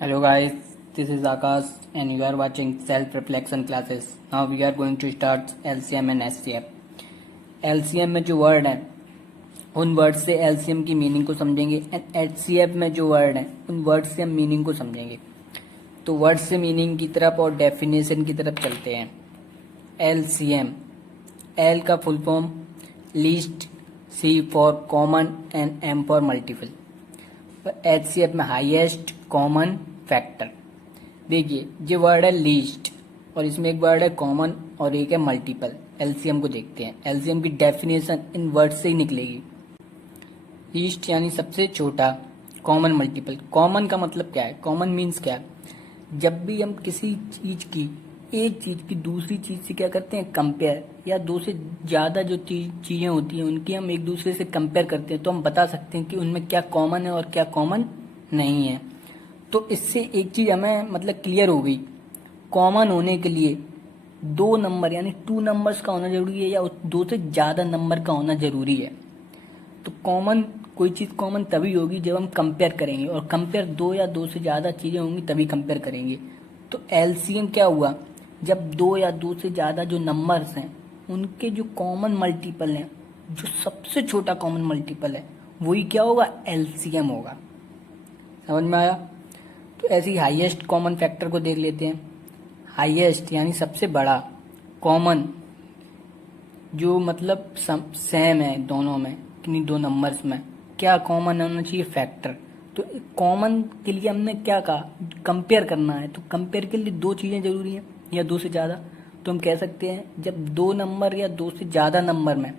Hello guys, this is Akash and you are watching self-reflection classes. Now we are going to start LCM and SCF. LCM में जो word है उन word से LCM की meaning को समझेंगे and HCF में जो वर्ड है उन वर्ड से हम मीनिंग को समझेंगे। तो वर्ड से मीनिंग की तरफ और डेफिनेशन की तरफ चलते हैं। LCM, L का full form least, C for common and M for multiple. HCF में हाईएस्ट कॉमन फैक्टर। देखिए ये वर्ड है लीस्ट और इसमें एक वर्ड है कॉमन और एक है मल्टीपल। एलसीएम को देखते हैं। एलसीएम की डेफिनेशन इन वर्ड से ही निकलेगी। लीस्ट यानी सबसे छोटा, कॉमन मल्टीपल। कॉमन का मतलब क्या है? कॉमन मीन्स क्या है? जब भी हम किसी चीज की, एक चीज की दूसरी चीज से क्या करते हैं, कंपेयर, या दो से ज्यादा जो चीजें होती हैं उनकी हम एक दूसरे से कंपेयर करते हैं तो हम बता सकते हैं कि उनमें क्या कॉमन है और क्या कॉमन नहीं है। तो इससे एक चीज हमें मतलब क्लियर हो गई। कॉमन होने के लिए दो नंबर यानी टू नंबर्स का होना जरूरी है या दो से ज्यादा नंबर का होना जरूरी है। तो कॉमन, कोई चीज कॉमन तभी होगी जब हम कंपेयर करेंगे, और कंपेयर दो या दो से ज्यादा चीजें होंगी तभी कंपेयर करेंगे। तो एलसीएम क्या हुआ? जब दो या दो से ज्यादा जो नंबर्स हैं उनके जो कॉमन मल्टीपल हैं, जो सबसे छोटा कॉमन मल्टीपल है, वही क्या होगा? एलसीएम होगा। समझ में आया? तो ऐसे ही हाईएस्ट कॉमन फैक्टर को देख लेते हैं। हाईएस्ट यानी सबसे बड़ा, कॉमन जो मतलब सेम है दोनों में, किन्हीं दो नंबर्स में क्या कॉमन होना चाहिए? फैक्टर। तो कॉमन के लिए हमने क्या कहा? कंपेयर करना है। तो कंपेयर के लिए दो चीजें जरूरी हैं या दो से ज्यादा। तो हम कह सकते हैं जब दो नंबर या दो से ज्यादा नंबर में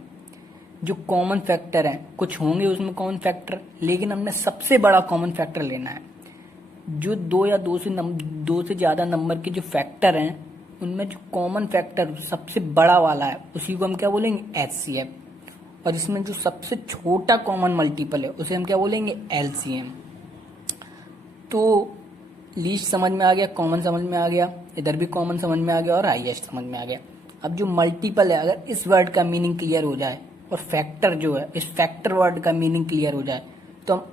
जो कॉमन फैक्टर है, कुछ होंगे उसमें कॉमन फैक्टर, लेकिन हमने सबसे बड़ा कॉमन फैक्टर लेना है। जो दो या दो से ज्यादा नंबर के जो फैक्टर हैं उनमें जो कॉमन फैक्टर सबसे बड़ा वाला है उसी को हम क्या बोलेंगे? एचसीएफ। और इसमें जो सबसे छोटा कॉमन मल्टीपल है उसे हम क्या बोलेंगे? एलसीएम। तो लीस्ट समझ में आ गया, कॉमन समझ में आ गया, इधर भी कॉमन समझ में आ गया और हाईएस्ट समझ में आ गया। अब जो मल्टीपल है, अगर इस वर्ड का मीनिंग क्लियर हो जाए और फैक्टर जो है, इस फैक्टर वर्ड का मीनिंग क्लियर हो जाए तो हम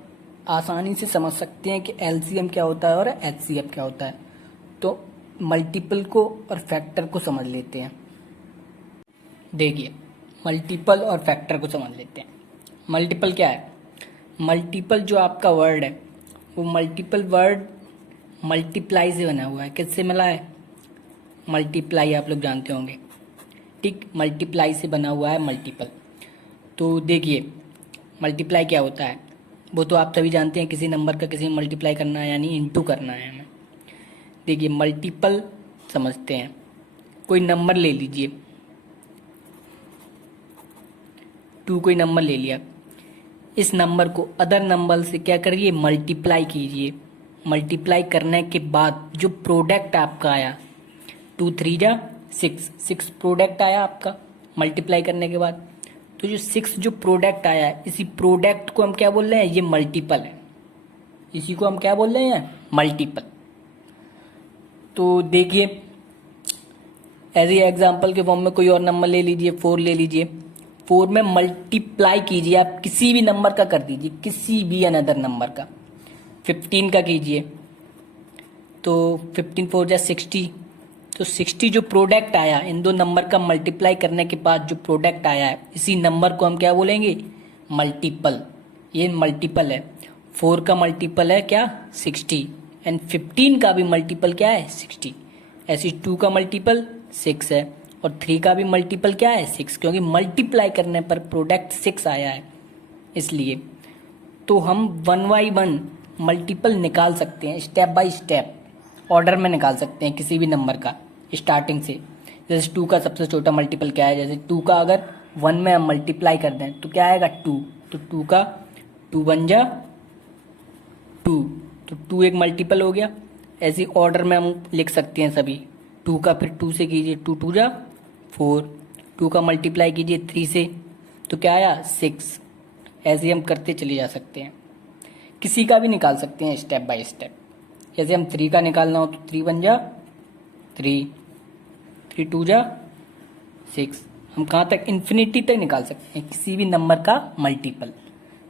आसानी से समझ सकते हैं कि एलसीएम क्या होता है और एचसीएफ क्या होता है। तो मल्टीपल को और फैक्टर को समझ लेते हैं। देखिए, मल्टीपल और फैक्टर को समझ लेते हैं। मल्टीपल क्या है? मल्टीपल जो आपका वर्ड है वो मल्टीपल वर्ड मल्टीप्लाई से बना हुआ है। किससे मिला है? मल्टीप्लाई, आप लोग जानते होंगे, ठीक। मल्टीप्लाई से बना हुआ है मल्टीपल। तो देखिए, मल्टीप्लाई क्या होता है वो तो आप सभी जानते हैं। किसी नंबर का किसी में मल्टीप्लाई करना है यानी इनटू करना है हमें। देखिए, मल्टीपल समझते हैं। कोई नंबर ले लीजिए, 2 कोई नंबर ले लिया। इस नंबर को अदर नंबर से क्या करिए? मल्टीप्लाई कीजिए। मल्टीप्लाई करने के बाद जो प्रोडक्ट आपका आया, 2 3 जा 6 प्रोडक्ट आया आपका मल्टीप्लाई करने के बाद। तो जो 6 जो प्रोडक्ट आया है, इसी प्रोडक्ट को हम क्या बोल रहे हैं? ये मल्टीपल है। इसी को हम क्या बोल रहे हैं? मल्टीपल। तो देखिए, एज एग्जाम्पल के फॉर्म में कोई और नंबर ले लीजिए, 4 ले लीजिए। 4 में मल्टीप्लाई कीजिए, आप किसी भी नंबर का कर दीजिए, किसी भी अनदर नंबर का। 15 का कीजिए तो 15 4 जा 60। तो 60 जो प्रोडक्ट आया, इन दो नंबर का मल्टीप्लाई करने के बाद जो प्रोडक्ट आया है, इसी नंबर को हम क्या बोलेंगे? मल्टीपल। ये मल्टीपल है। 4 का मल्टीपल है क्या? 60। एंड 15 का भी मल्टीपल क्या है? 60। ऐसी 2 का मल्टीपल 6 है और 3 का भी मल्टीपल क्या है? 6, क्योंकि मल्टीप्लाई करने पर प्रोडक्ट 6 आया है इसलिए। तो हम 1 बाई 1 मल्टीपल निकाल सकते हैं, स्टेप बाय स्टेप ऑर्डर में निकाल सकते हैं किसी भी नंबर का स्टार्टिंग से। जैसे 2 का सबसे छोटा मल्टीपल क्या है? जैसे 2 का अगर 1 में हम मल्टीप्लाई कर दें तो क्या आएगा? 2। तो 2 का 2 1 जा 2, तो 2 एक मल्टीपल हो गया। ऐसी ऑर्डर में हम लिख सकते हैं सभी। 2 का फिर 2 से कीजिए, 2 2 जा 4। 2 का मल्टीप्लाई कीजिए 3 से तो क्या आया? 6। ऐसे हम करते चले जा सकते हैं। किसी का भी निकाल सकते हैं स्टेप बाय स्टेप। जैसे हम 3 का निकालना हो तो 3 1 जा 3, 3 2 जा 6। हम कहाँ तक? इन्फिनिटी तक निकाल सकते हैं किसी भी नंबर का मल्टीपल।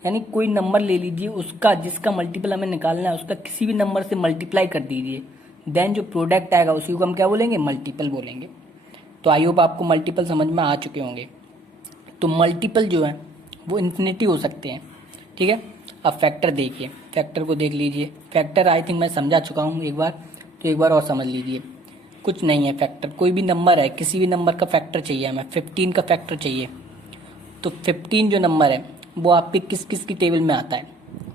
यानी कोई नंबर ले लीजिए, उसका जिसका मल्टीपल हमें निकालना है उसका किसी भी नंबर से मल्टीप्लाई कर दीजिए, देन जो प्रोडक्ट आएगा उसी को हम क्या बोलेंगे, मल्टीपल बोलेंगे। तो आई होप आपको मल्टीपल समझ में आ चुके होंगे। तो मल्टीपल जो है वो इन्फिनिटी हो सकते हैं, ठीक है। अब फैक्टर देखिए, फैक्टर को देख लीजिए। फैक्टर आई थिंक मैं समझा चुका हूँ एक बार, तो एक बार और समझ लीजिए। कुछ नहीं है फैक्टर, कोई भी नंबर है, किसी भी नंबर का फैक्टर चाहिए हमें, 15 का फैक्टर चाहिए। तो 15 जो नंबर है वो आपके किस किस की टेबल में आता है,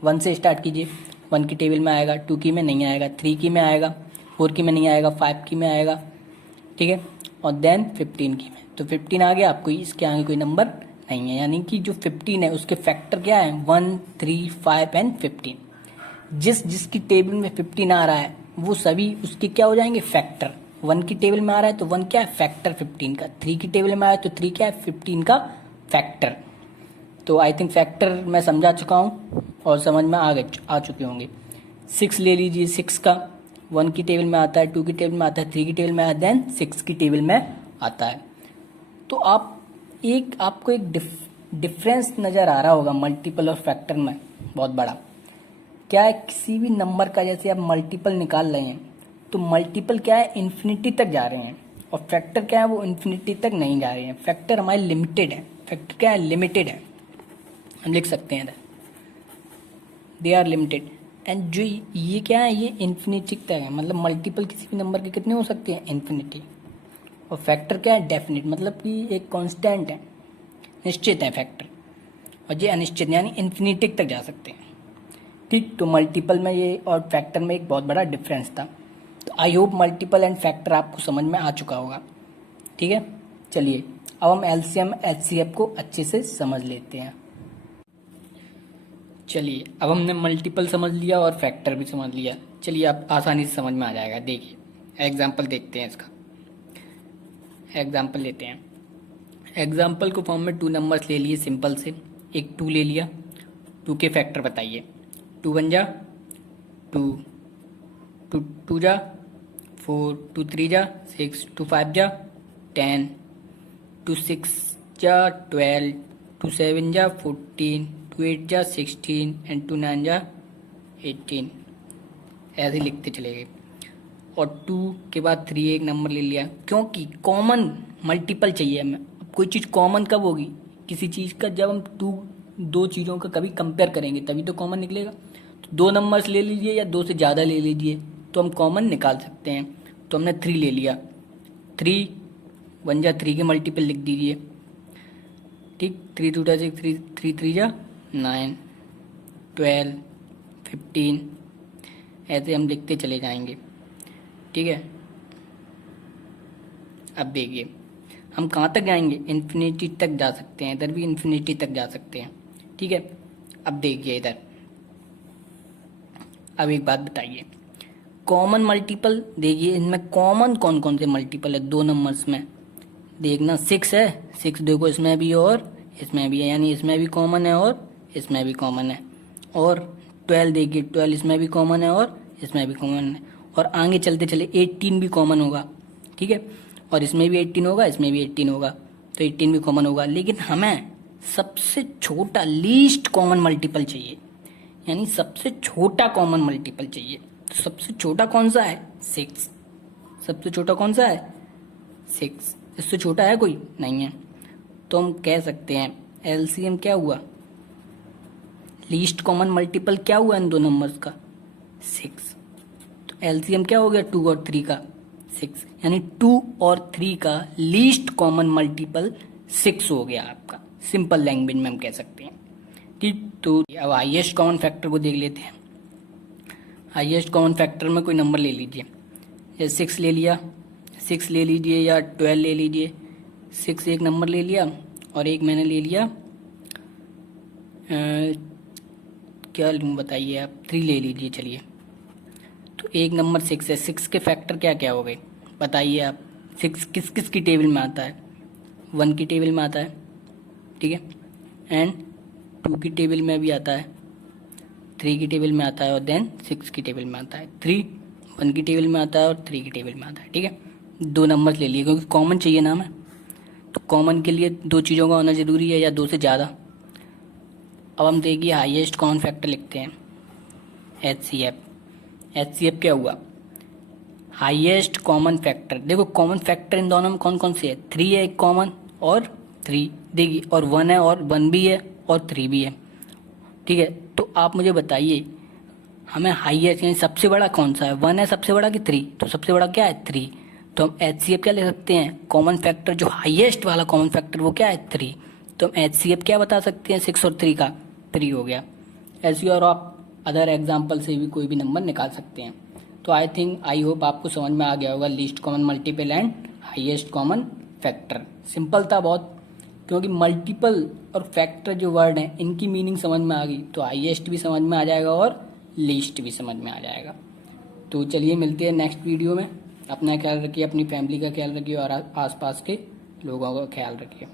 1 से स्टार्ट कीजिए, 1 की टेबल में आएगा, 2 की में नहीं आएगा, 3 की में आएगा, 4 की में नहीं आएगा, 5 की में आएगा, ठीक है, और देन 15 की में। तो 15 आ गया, आपको इसके आगे कोई नंबर नहीं है, यानी कि जो 15 है उसके फैक्टर क्या है, 1, 3, 5 एंड 15। जिसकी टेबल में 15 आ रहा है वो सभी उसके क्या हो जाएंगे, फैक्टर। 1 की टेबल में आ रहा है तो 1 क्या है, फैक्टर 15 का। 3 की टेबल में आया तो 3 क्या है, 15 का फैक्टर। तो आई थिंक फैक्टर मैं समझा चुका हूँ और समझ में आ चुके होंगे। 6 ले लीजिए, 6 का 1 की टेबल में आता है, 2 की टेबल में आता है, 3 की टेबल में आता है, देन 6 की टेबल में आता है। तो आपको एक डिफरेंस नज़र आ रहा होगा मल्टीपल और फैक्टर में, बहुत बड़ा। क्या है, किसी भी नंबर का जैसे आप मल्टीपल निकाल रहे हैं तो मल्टीपल क्या है, इन्फिनिटी तक जा रहे हैं, और फैक्टर क्या है, वो इन्फिनिटी तक नहीं जा रहे हैं। फैक्टर हमारे लिमिटेड है, फैक्टर क्या है, लिमिटेड है। हम लिख सकते हैं दे आर लिमिटेड। एंड जो ये क्या है, ये इन्फिनिटी तक है, मतलब मल्टीपल किसी भी नंबर के कितने हो सकते हैं, इन्फिनिटी। और फैक्टर क्या है, डेफिनिट, मतलब कि एक कांस्टेंट है, निश्चित है फैक्टर। और ये अनिश्चित यानी इन्फिनिटी तक जा सकते हैं, ठीक। तो मल्टीपल में ये और फैक्टर में एक बहुत बड़ा डिफरेंस था। तो I hope multiple and factor आपको समझ में आ चुका होगा, ठीक है। चलिए अब हम एलसीएम एचसीएफ को अच्छे से समझ लेते हैं। चलिए अब हमने मल्टीपल समझ लिया और फैक्टर भी समझ लिया। चलिए अब आसानी से समझ में आ जाएगा। देखिए एग्जाम्पल देखते हैं, इसका एग्जाम्पल लेते हैं। एग्जाम्पल को फॉर्म में 2 नंबर्स ले लिए सिंपल से, एक 2 ले लिया, 2 के फैक्टर बताइए। 2 1 जा 2, 2 2 जा 4, 2 3 जा 6, 2 5 जा 10, 2 6 जा 12, 2 7 जा 14, 2 8 जा 16 एंड 2 9 जा 18। ऐसे लिखते चले गए। और 2 के बाद 3 एक नंबर ले लिया, क्योंकि कॉमन मल्टीपल चाहिए हमें। अब कोई चीज़ कॉमन कब होगी, किसी चीज़ का जब हम दो चीज़ों का कभी कंपेयर करेंगे तभी तो कॉमन निकलेगा। तो 2 नंबर्स ले लीजिए या 2 से ज़्यादा ले लीजिए तो हम कॉमन निकाल सकते हैं। तो हमने 3 ले लिया, 3 1 जा 3 के मल्टीपल लिख दीजिए, ठीक। 3 2 जा 6, 3 3 जा 9, 12, 15, ऐसे हम लिखते चले जाएंगे, ठीक है। अब देखिए हम कहाँ तक जाएंगे, इन्फिनिटी तक जा सकते हैं, इधर भी इन्फिनिटी तक जा सकते हैं, ठीक है। अब देखिए इधर, अब एक बात बताइए, कॉमन मल्टीपल देखिए, इनमें कॉमन कौन कौन से मल्टीपल है 2 नंबर्स में, देखना 6 है, 6 देखो इसमें भी और इसमें भी है, यानी इसमें भी कॉमन है और इसमें भी कॉमन है। और 12 देखिए, 12 इसमें भी कॉमन है और इसमें भी कॉमन है। और आगे चलते चले 18 भी कॉमन होगा, ठीक है, और इसमें भी 18 होगा, इसमें भी 18 होगा, तो 18 भी कॉमन होगा। लेकिन हमें सबसे छोटा लीस्ट कॉमन मल्टीपल चाहिए, यानी सबसे छोटा कॉमन मल्टीपल चाहिए। तो सबसे छोटा कौन सा है, 6। सबसे छोटा कौन सा है, 6। इससे छोटा है कोई नहीं है। तो हम कह सकते हैं एलसीएम क्या हुआ, लीस्ट कॉमन मल्टीपल क्या हुआ इन 2 नंबर्स का, 6। तो एलसीएम क्या हो गया 2 और 3 का, 6, यानी 2 और 3 का लीस्ट कॉमन मल्टीपल 6 हो गया आपका, सिंपल लैंग्वेज में हम कह सकते हैं, ठीक। तो अब हाईएस्ट कॉमन फैक्टर को देख लेते हैं। हाईएस्ट कॉमन फैक्टर में कोई नंबर ले लीजिए, जैसे 6 ले लिया, 6 ले लीजिए या 12 ले लीजिए। 6 एक नंबर ले लिया और एक मैंने ले लिया क्या लूँ बताइए आप, 3 ले लीजिए चलिए। तो एक नंबर 6 है, 6 के फैक्टर क्या क्या हो गए बताइए आप। 6 किस किस की टेबल में आता है, 1 की टेबल में आता है, ठीक है, एंड 2 की टेबल में भी आता है, 3 की टेबल में आता है और देन 6 की टेबल में आता है। 3 1 की टेबल में आता है और 3 की टेबल में आता है, ठीक है। 2 नंबर ले लिए क्योंकि कॉमन चाहिए ना हमें, तो कॉमन के लिए 2 चीज़ों का होना ज़रूरी है या 2 से ज़्यादा। अब हम देखिए हाईएस्ट कॉमन फैक्टर लिखते हैं HCF। HCF क्या हुआ? Highest common factor. देखो कॉमन फैक्टर इन दोनों में कौन कौन से है? 3 है एक कॉमन और 3 देखिए, और 1 है और 1 भी है और 3 भी है। ठीक है, तो आप मुझे बताइए हमें हाईएस्ट यानी सबसे बड़ा कौन सा है? 1 है सबसे बड़ा कि 3? तो सबसे बड़ा क्या है? 3। तो हम HCF क्या ले सकते हैं? कॉमन फैक्टर जो हाईएस्ट वाला कॉमन फैक्टर वो क्या है? 3। तो हम HCF क्या बता सकते हैं? 6 और 3 का 3 हो गया। ऐसे और आप अदर एग्जाम्पल से भी कोई भी नंबर निकाल सकते हैं। तो आई होप आपको समझ में आ गया होगा least common multiple and highest common factor. Simple था बहुत, क्योंकि मल्टीपल और फैक्टर जो वर्ड हैं इनकी मीनिंग समझ में आ गई तो हाईएस्ट भी समझ में आ जाएगा और लीस्ट भी समझ में आ जाएगा। तो चलिए मिलते हैं नेक्स्ट वीडियो में। अपना ख्याल रखिए, अपनी फैमिली का ख्याल रखिए और आसपास के लोगों का ख्याल रखिए।